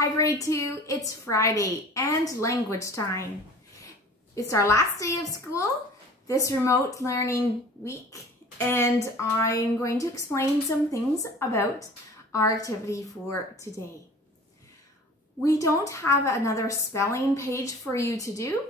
Hi grade 2, it's Friday and language time. It's our last day of school, this remote learning week, and I'm going to explain some things about our activity for today. We don't have another spelling page for you to do,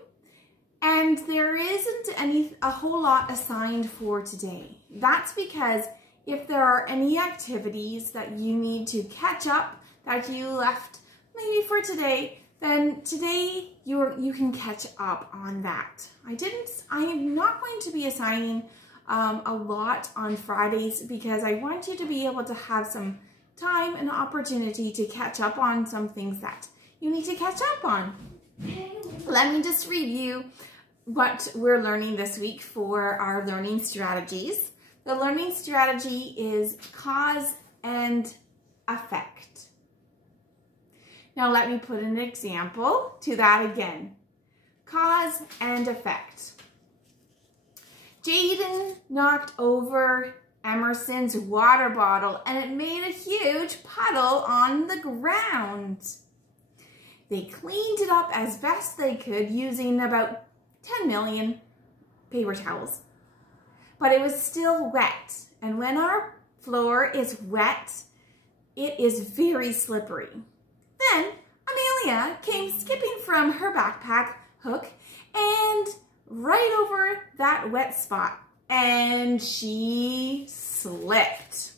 and there isn't a whole lot assigned for today. That's because if there are any activities that you need to catch up that you left maybe for today, then today you can catch up on that. I am not going to be assigning a lot on Fridays because I want you to be able to have some time and opportunity to catch up on some things that you need to catch up on. Let me just review what we're learning this week for our learning strategies. The learning strategy is cause and effect. Now let me put an example to that again. Cause and effect. Jaden knocked over Emerson's water bottle and it made a huge puddle on the ground. They cleaned it up as best they could using about 10 million paper towels. But it was still wet. And when our floor is wet, it is very slippery. Then Amelia came skipping from her backpack hook and right over that wet spot, and she slipped.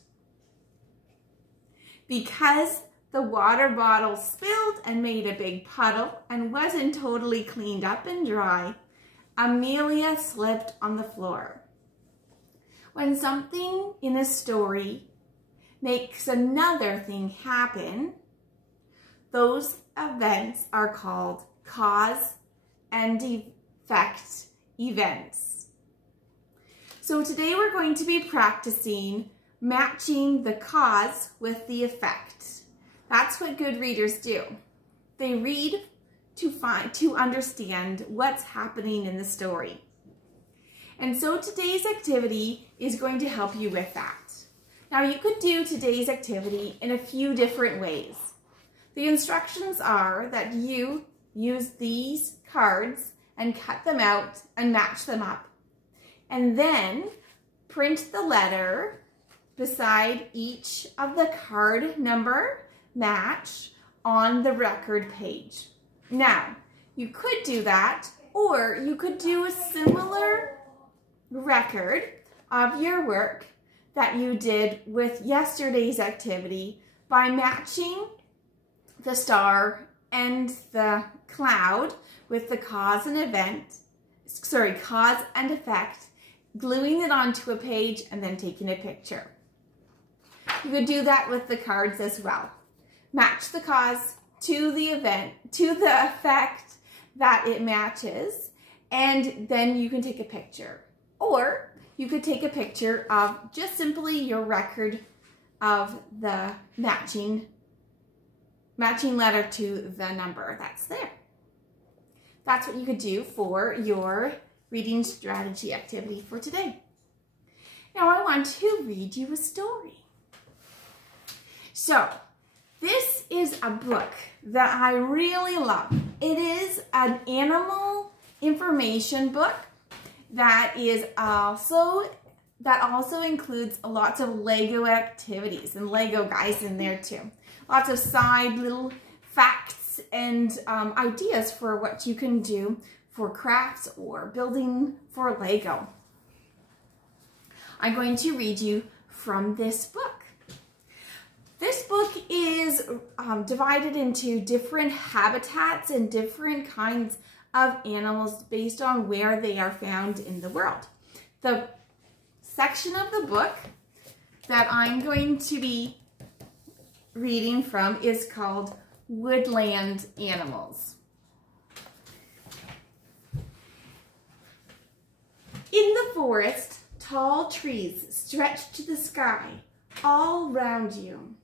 Because the water bottle spilled and made a big puddle and wasn't totally cleaned up and dry, Amelia slipped on the floor. When something in a story makes another thing happen, those events are called cause and effect events. So today we're going to be practicing matching the cause with the effect. That's what good readers do. They read to understand what's happening in the story. And so today's activity is going to help you with that. Now you could do today's activity in a few different ways. The instructions are that you use these cards and cut them out and match them up. And then print the letter beside each of the card number match on the record page. Now, you could do that, or you could do a similar record of your work that you did with yesterday's activity by matching the star and the cloud with the cause and effect, gluing it onto a page and then taking a picture. You could do that with the cards as well. Match the cause to the event, to the effect that it matches, and then you can take a picture. Or you could take a picture of just simply your record of the matching letter to the number that's there. That's what you could do for your reading strategy activity for today. Now I want to read you a story. So this is a book that I really love. It is an animal information book that also includes lots of Lego activities and Lego guys in there too. Lots of side little facts and ideas for what you can do for crafts or building for Lego. I'm going to read you from this book. This book is divided into different habitats and different kinds of animals based on where they are found in the world. The section of the book that I'm going to be reading from is called Woodland Animals. In the forest, tall trees stretch to the sky all round you.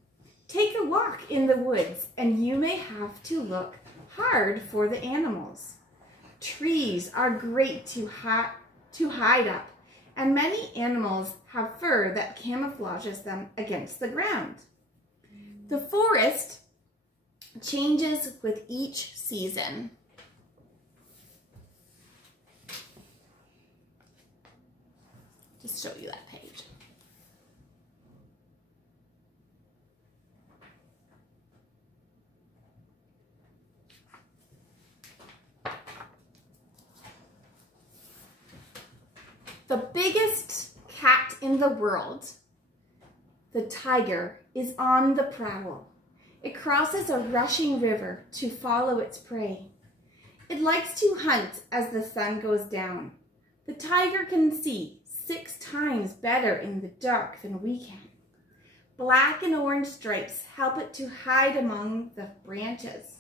Take a walk in the woods and you may have to look hard for the animals. Trees are great to hide up, and many animals have fur that camouflages them against the ground. The forest changes with each season. Just show you that page. The biggest cat in the world, the tiger, is on the prowl. It crosses a rushing river to follow its prey. It likes to hunt as the sun goes down. The tiger can see 6 times better in the dark than we can. Black and orange stripes help it to hide among the branches.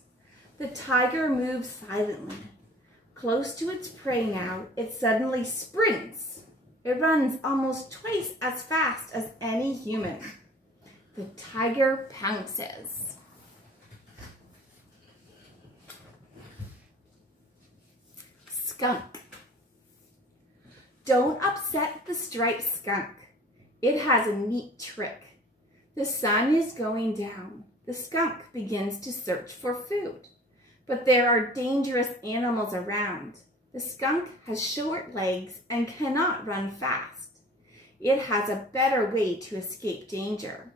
The tiger moves silently. Close to its prey now, it suddenly sprints. It runs almost twice as fast as any human. The tiger pounces. Skunk. Don't upset the striped skunk. It has a neat trick. The sun is going down. The skunk begins to search for food. But there are dangerous animals around. The skunk has short legs and cannot run fast. It has a better way to escape danger.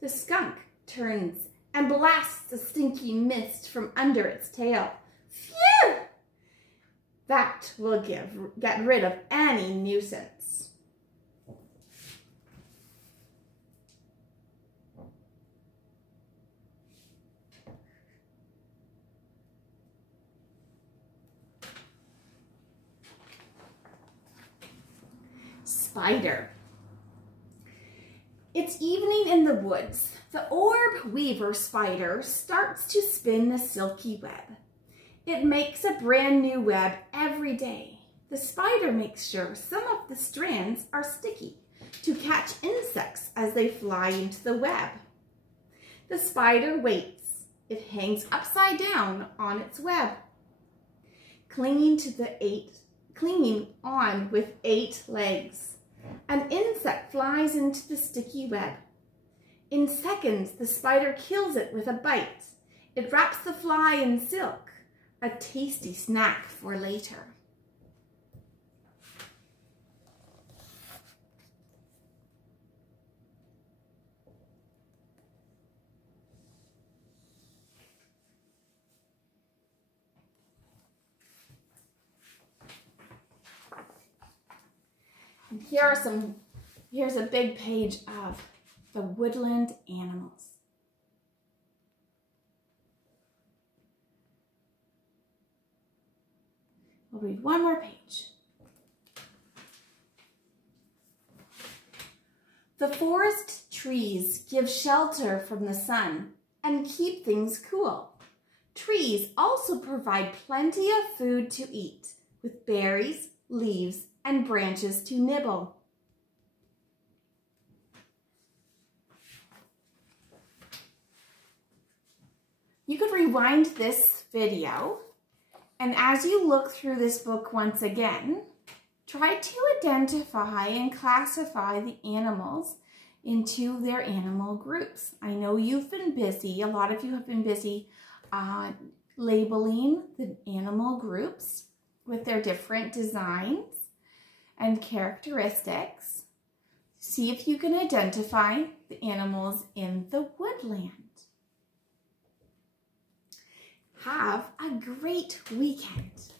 The skunk turns and blasts the stinky mist from under its tail. Phew! That will get rid of any nuisance. Spider. It's evening in the woods. The orb weaver spider starts to spin the silky web. It makes a brand new web every day. The spider makes sure some of the strands are sticky to catch insects as they fly into the web. The spider waits. It hangs upside down on its web, clinging on with 8 legs. An insect flies into the sticky web. In seconds, the spider kills it with a bite. It wraps the fly in silk, a tasty snack for later. And here's a big page of the woodland animals. We'll read one more page. The forest trees give shelter from the sun and keep things cool. Trees also provide plenty of food to eat, with berries, leaves, and branches to nibble. You could rewind this video, and as you look through this book once again, try to identify and classify the animals into their animal groups. I know you've been busy, a lot of you have been busy labeling the animal groups with their different designs and characteristics. See if you can identify the animals in the woodland. Have a great weekend.